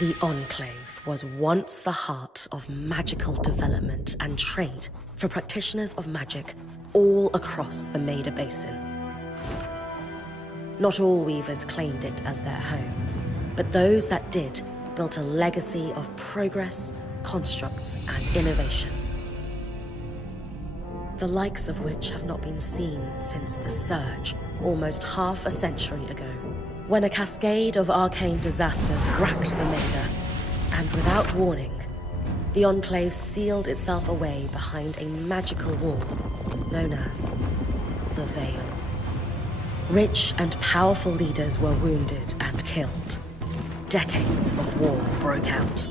The Enclave was once the heart of magical development and trade for practitioners of magic all across the Maida Basin. Not all weavers claimed it as their home, but those that did built a legacy of progress, constructs, and innovation. The likes of which have not been seen since the Surge, almost half a century ago, when a cascade of arcane disasters racked the Maida, and without warning, the Enclave sealed itself away behind a magical wall known as the Veil. Rich and powerful leaders were wounded and killed. Decades of war broke out.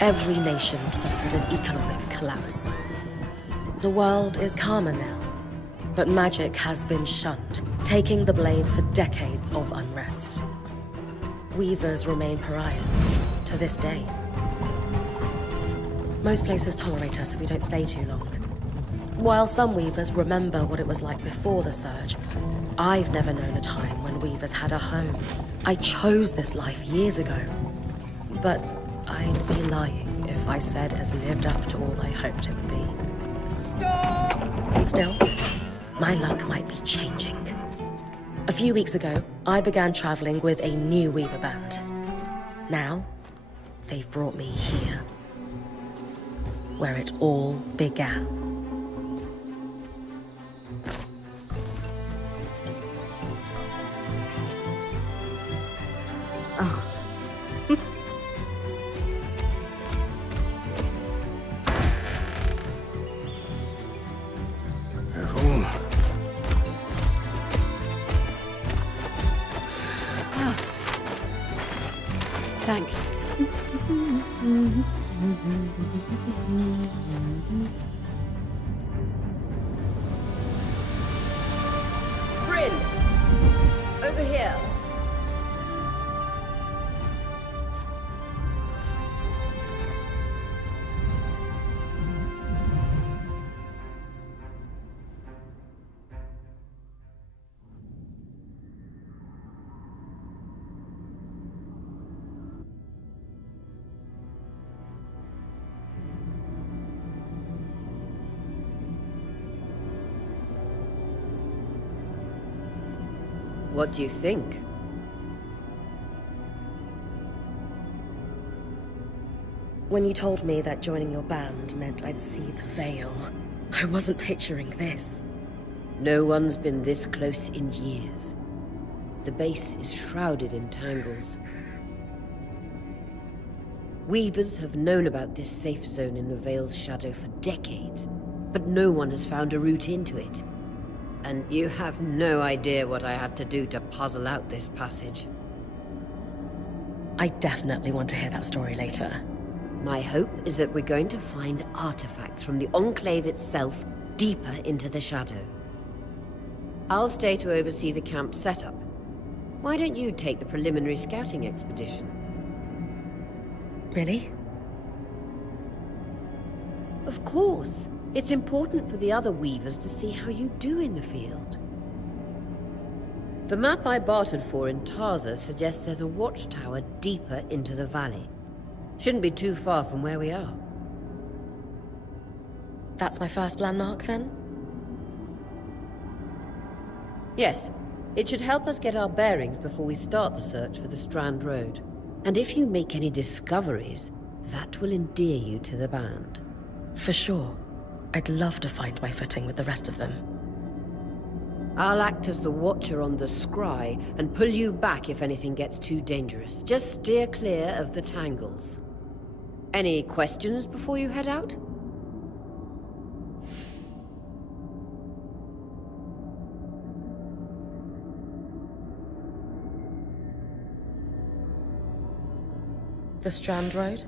Every nation suffered an economic collapse. The world is calmer now, but magic has been shunned, taking the blame for decades of unrest. Weavers remain pariahs to this day. Most places tolerate us if we don't stay too long. While some weavers remember what it was like before the Surge, I've never known a time when weavers had a home. I chose this life years ago. But I'd be lying if I said it has lived up to all I hoped it would be. Stop! Still, my luck might be changing. A few weeks ago, I began traveling with a new weaver band. Now, they've brought me here, where it all began. Oh. Careful. Oh. Thanks. Bryn! Over here! What do you think? When you told me that joining your band meant I'd see the Veil, I wasn't picturing this. No one's been this close in years. The base is shrouded in tangles. Weavers have known about this safe zone in the Veil's shadow for decades, but no one has found a route into it. And you have no idea what I had to do to puzzle out this passage. I definitely want to hear that story later. My hope is that we're going to find artifacts from the Enclave itself deeper into the shadow. I'll stay to oversee the camp setup. Why don't you take the preliminary scouting expedition? Really? Of course. It's important for the other weavers to see how you do in the field. The map I bartered for in Tarza suggests there's a watchtower deeper into the valley. Shouldn't be too far from where we are. That's my first landmark, then? Yes. It should help us get our bearings before we start the search for the Strand Road. And if you make any discoveries, that will endear you to the band. For sure. I'd love to find my footing with the rest of them. I'll act as the watcher on the scry and pull you back if anything gets too dangerous. Just steer clear of the tangles. Any questions before you head out? The Strand Road?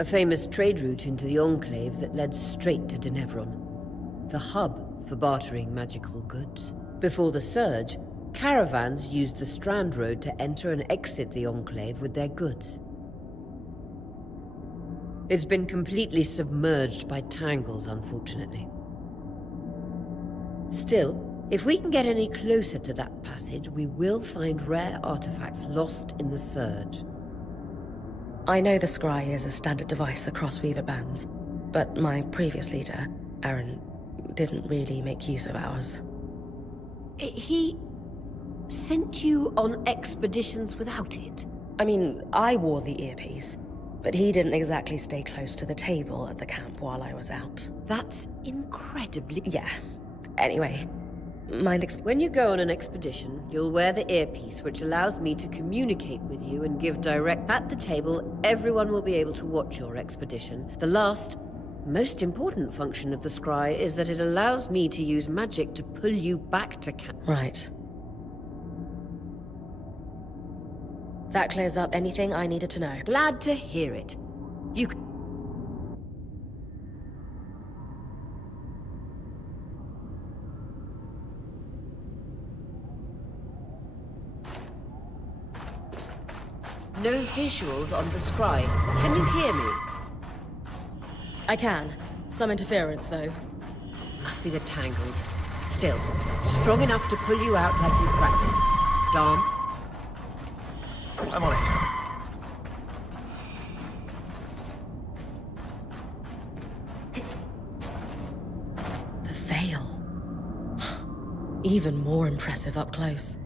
A famous trade route into the Enclave that led straight to Denevron. The hub for bartering magical goods. Before the Surge, caravans used the Strand Road to enter and exit the Enclave with their goods. It's been completely submerged by tangles, unfortunately. Still, if we can get any closer to that passage, we will find rare artifacts lost in the Surge. I know the scry is a standard device across Weaver bands, but my previous leader, Aaron, didn't really make use of ours. He sent you on expeditions without it? I mean, I wore the earpiece, but he didn't exactly stay close to the table at the camp while I was out. That's incredibly... Yeah. Anyway, mind When you go on an expedition, you'll wear the earpiece, which allows me to communicate with you and give direct... At the table, everyone will be able to watch your expedition. The last, most important function of the scry is that it allows me to use magic to pull you back to camp. Right. That clears up anything I needed to know. Glad to hear it. You c- No visuals on the scry. Can you hear me? I can. Some interference, though. Must be the tangles. Still, strong enough to pull you out like you practiced. Dom? I'm on it. The veil. Even more impressive up close.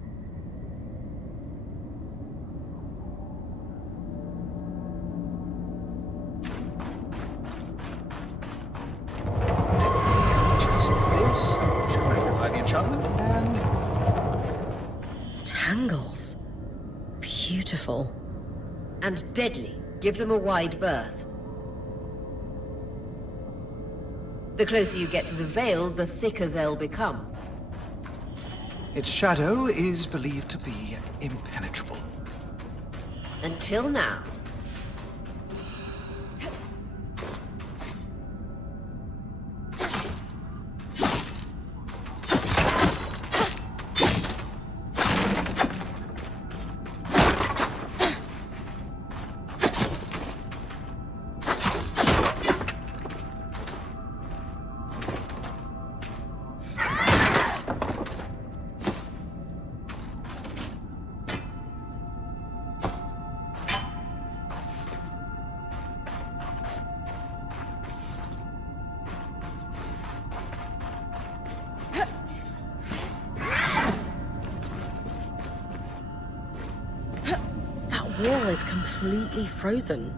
Just this. Should magnify the enchantment and... Tangles. Beautiful. And deadly. Give them a wide berth. The closer you get to the veil, the thicker they'll become. Its shadow is believed to be impenetrable. Until now. Wall is completely frozen.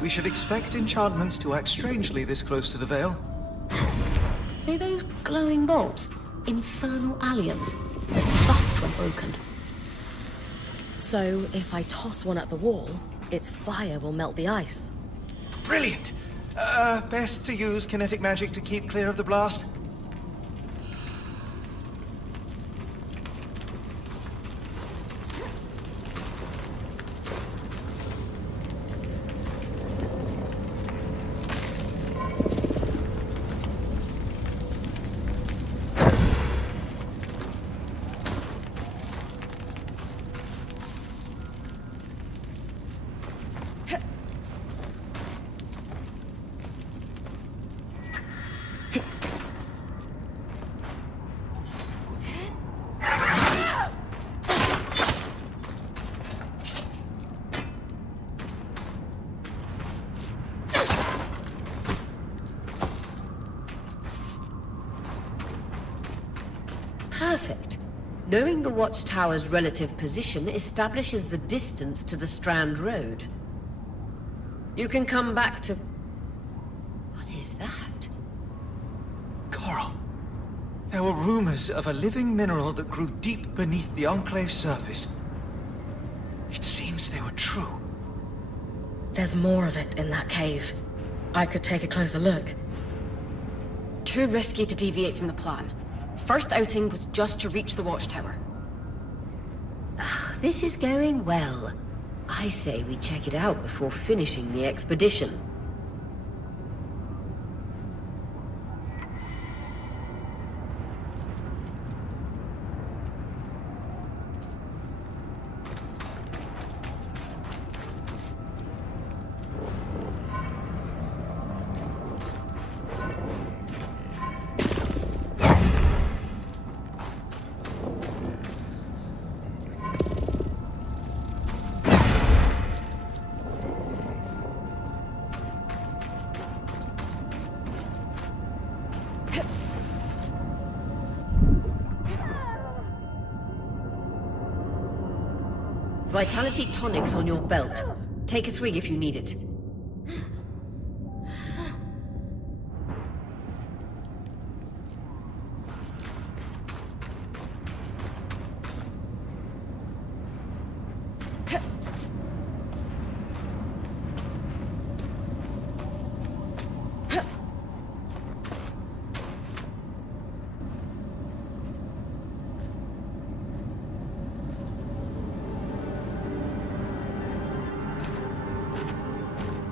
We should expect enchantments to act strangely this close to the veil. See those glowing bulbs? Infernal alliums. They bust when broken. So, if I toss one at the wall, its fire will melt the ice. Brilliant! Best to use kinetic magic to keep clear of the blast. Perfect. Knowing the watchtower's relative position establishes the distance to the Strand Road. You can come back to... What is that? Coral. There were rumors of a living mineral that grew deep beneath the Enclave's surface. It seems they were true. There's more of it in that cave. I could take a closer look. Too risky to deviate from the plan. First outing was just to reach the watchtower. This is going well. I say we check it out before finishing the expedition. Vitality tonics on your belt. Take a swig if you need it.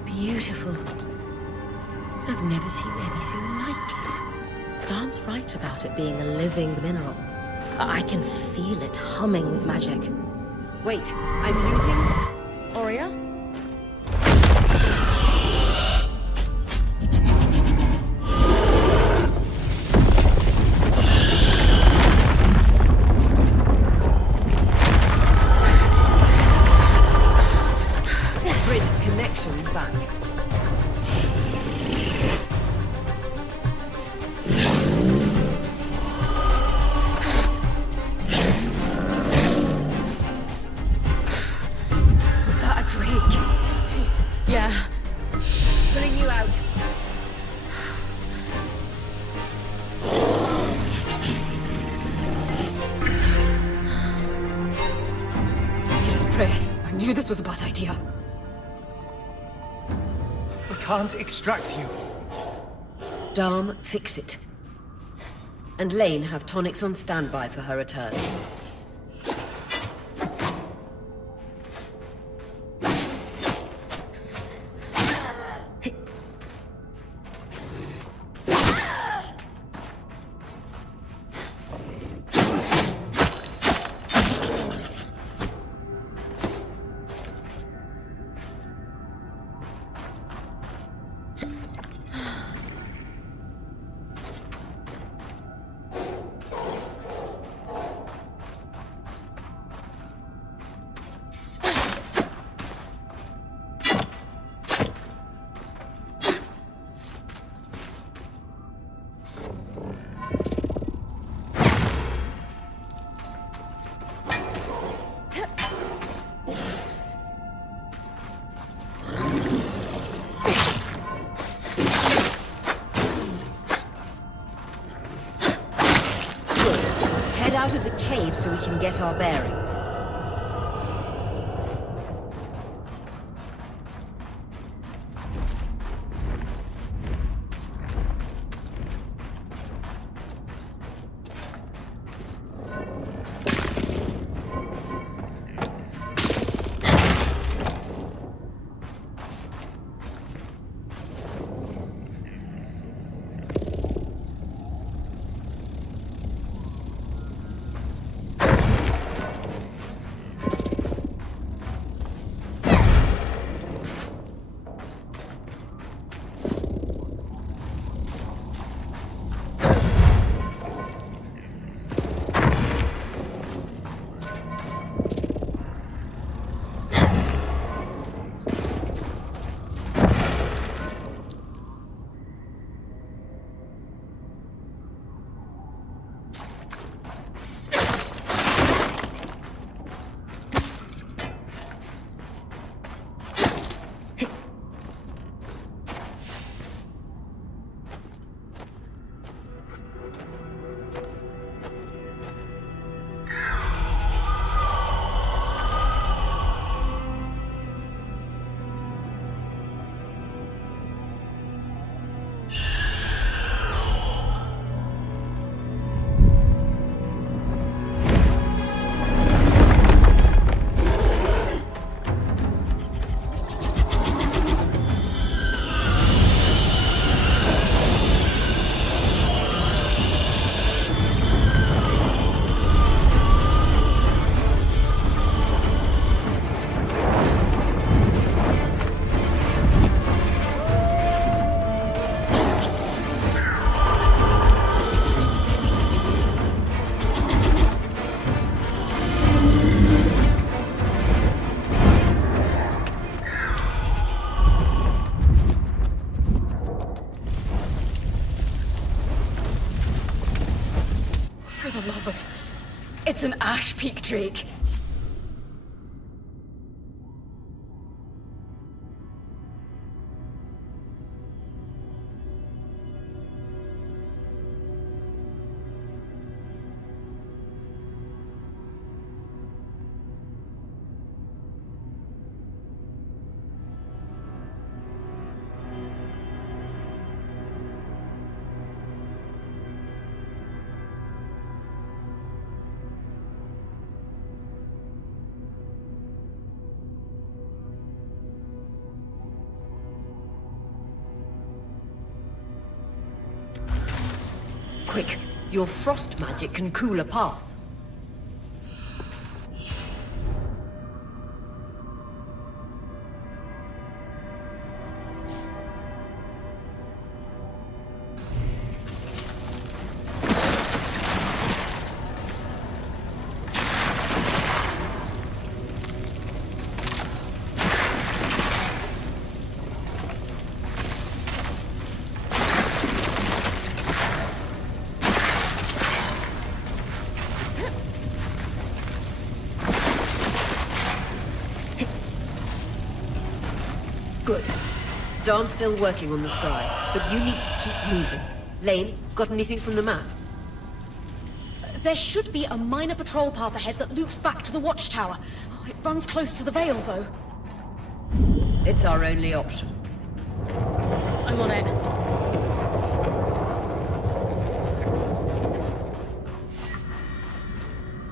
Beautiful. I've never seen anything like it. Darm's right about it being a living mineral. I can feel it humming with magic. Wait, I'm using... Aurea? Grid connections back. Was that a drake? Yeah. Pulling you out. His breath. I knew this was a bad idea. We can't extract you. Darm, fix it. And Lane have tonics on standby for her return. Head out of the cave so we can get our bearings. It's an Ash Peak drake. Quick, your frost magic can cool a path. Good. Darn's still working on the scry, but you need to keep moving. Lane, got anything from the map? There should be a minor patrol path ahead that loops back to the watchtower. Oh, it runs close to the Vale, though. It's our only option. I'm on it.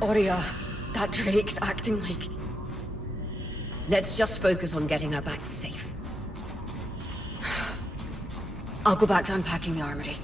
Oria, that Drake's acting like... Let's just focus on getting her back safe. I'll go back to unpacking the armory.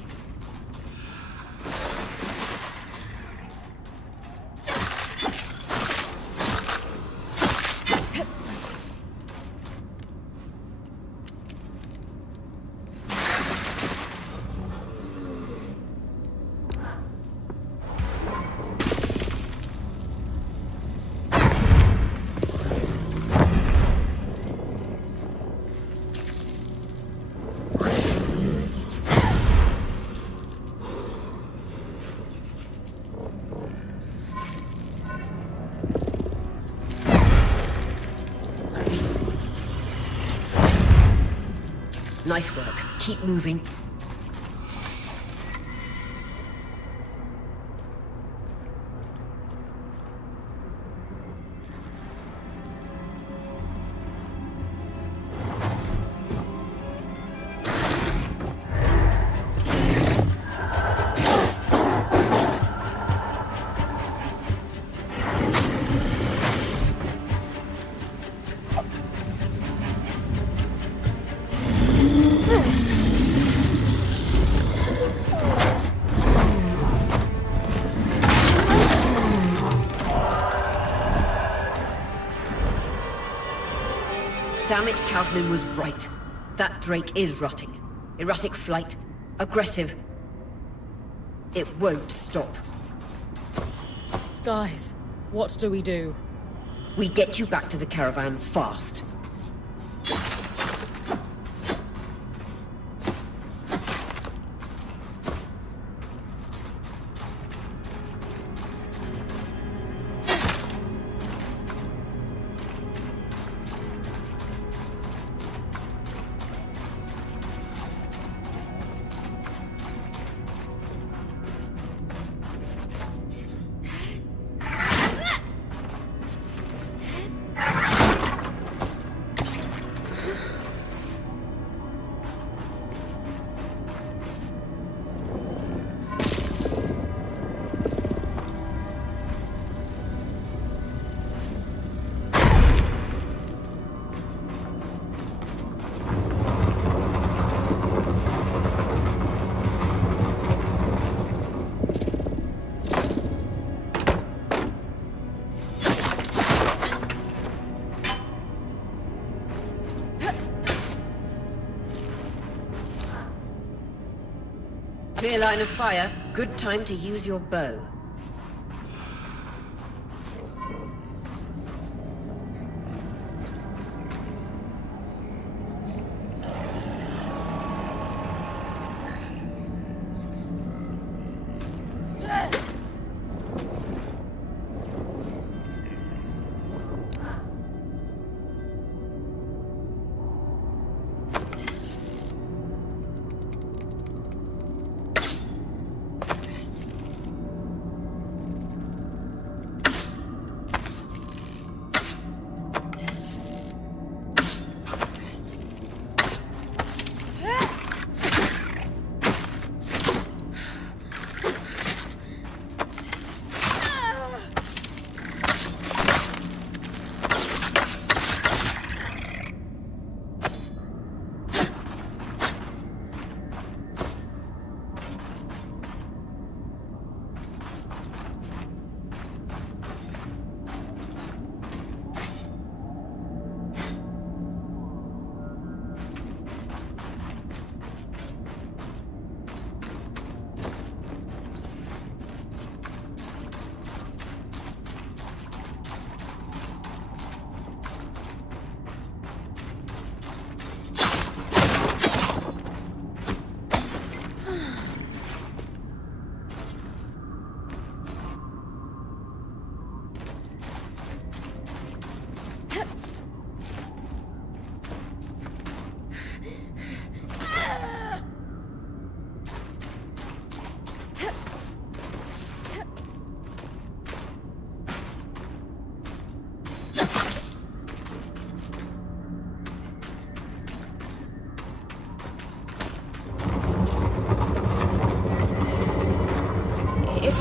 Nice work. Keep moving. Damn it, Casmin was right. That Drake is rutting. Erratic flight. Aggressive. It won't stop. Skies, what do we do? We get you back to the caravan fast. Clear line of fire. Good time to use your bow.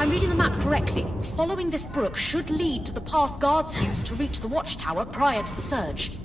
I'm reading the map correctly. Following this brook should lead to the path guards used to reach the watchtower prior to the surge.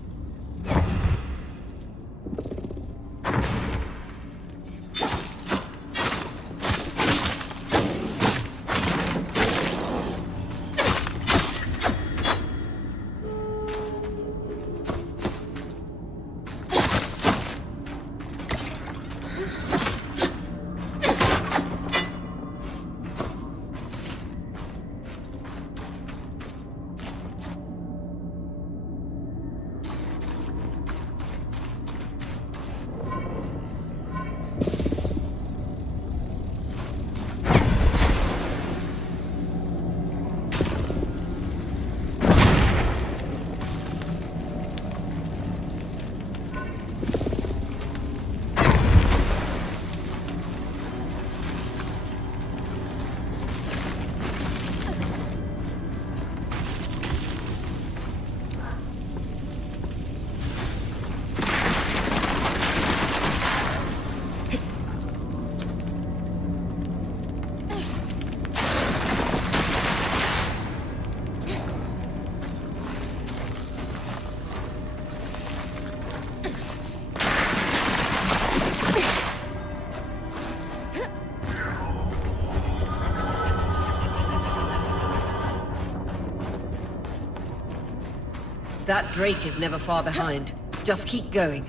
That Drake is never far behind. Just keep going.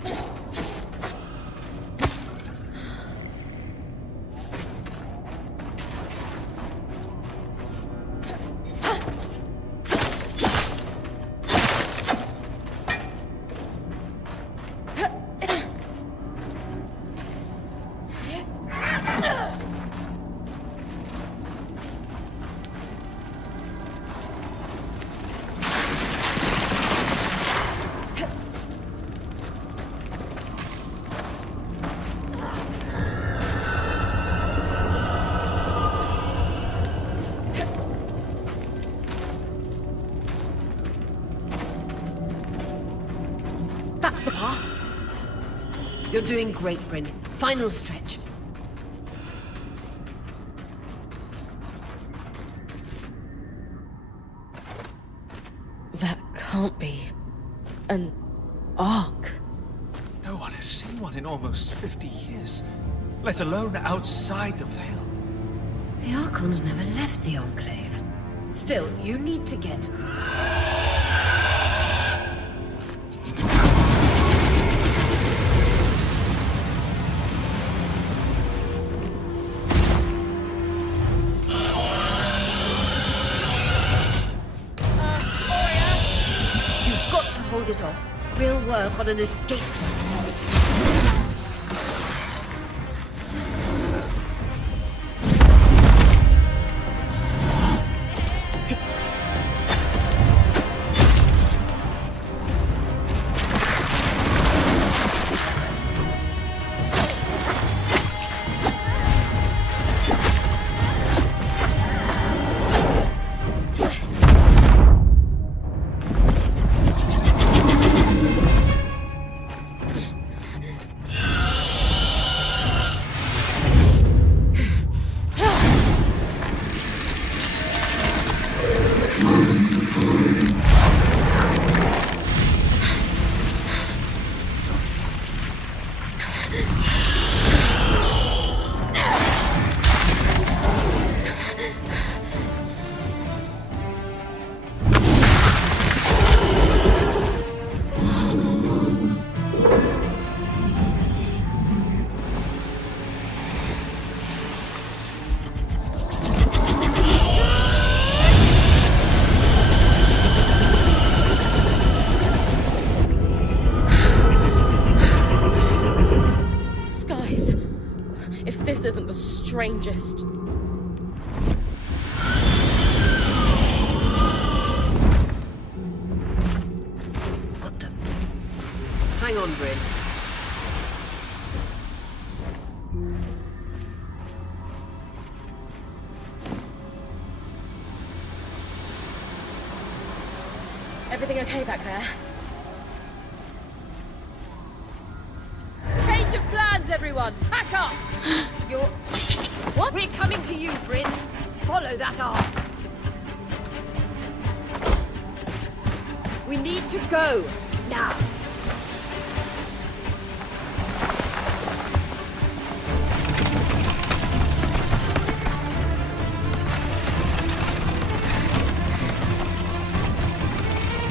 That's the path. You're doing great, Bryn. Final stretch. That can't be an ark. No one has seen one in almost 50 years, let alone outside the Veil. The Archons never left the Enclave. Still, you need to get... You've got to hold it off. We'll work on an escape plan. This isn't the strangest. Got them. Hang on, Bryn. Everything okay back there? Change of plans, everyone! Pack up! You're... What? We're coming to you, Bryn. Follow that arc! We need to go, now!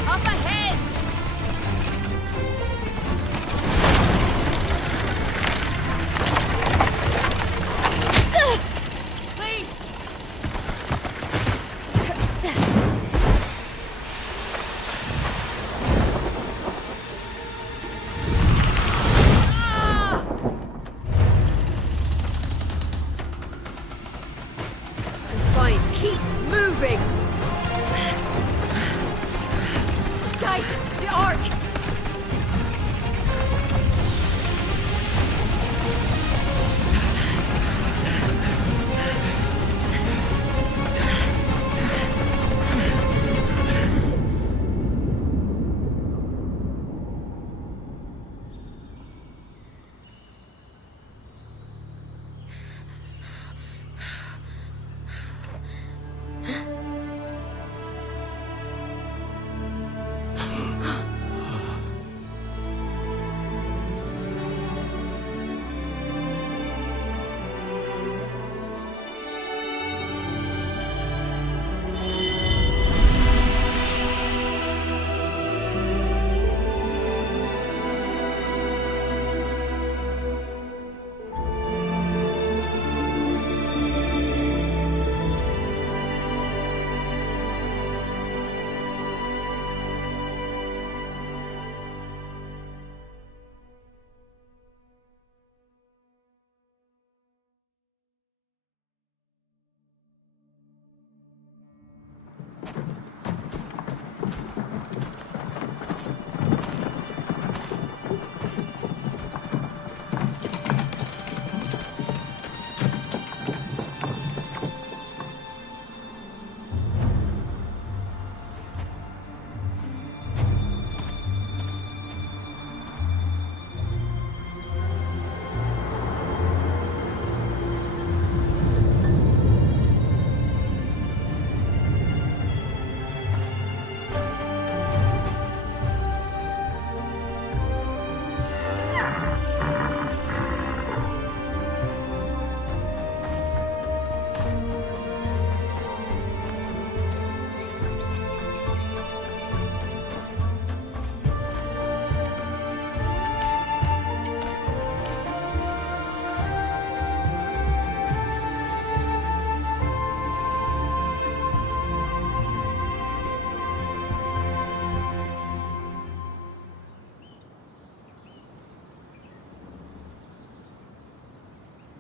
Up ahead! Lead! Fine, keep moving! Guys, the arc!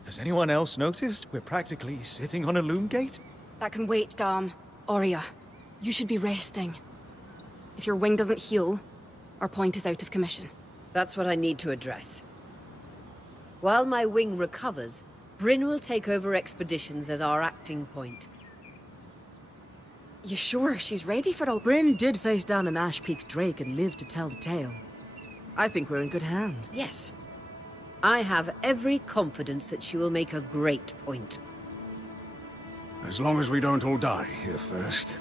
Has anyone else noticed? We're practically sitting on a loom gate. That can wait, Dom. Aurea, you should be resting. If your wing doesn't heal, our point is out of commission. That's what I need to address. While my wing recovers, Bryn will take over expeditions as our acting point. You sure she's ready for all? Bryn did face down an Ash Peak Drake and lived to tell the tale. I think we're in good hands. Yes. I have every confidence that she will make a great point. As long as we don't all die here first.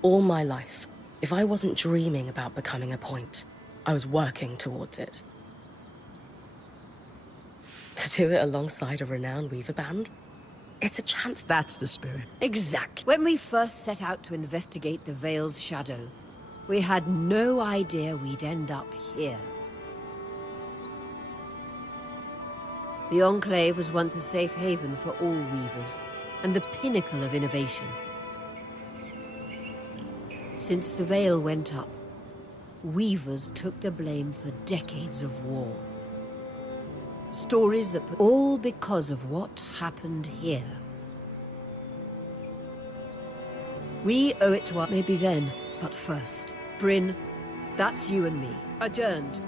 All my life, if I wasn't dreaming about becoming a point, I was working towards it. To do it alongside a renowned weaver band? It's a chance. That's the spirit. Exactly. When we first set out to investigate the Veil's shadow, we had no idea we'd end up here. The Enclave was once a safe haven for all weavers, and the pinnacle of innovation. Since the Veil went up, weavers took the blame for decades of war. Stories that all because of what happened here. We owe it to our... Maybe then, but first. Bryn, that's you and me. Adjourned.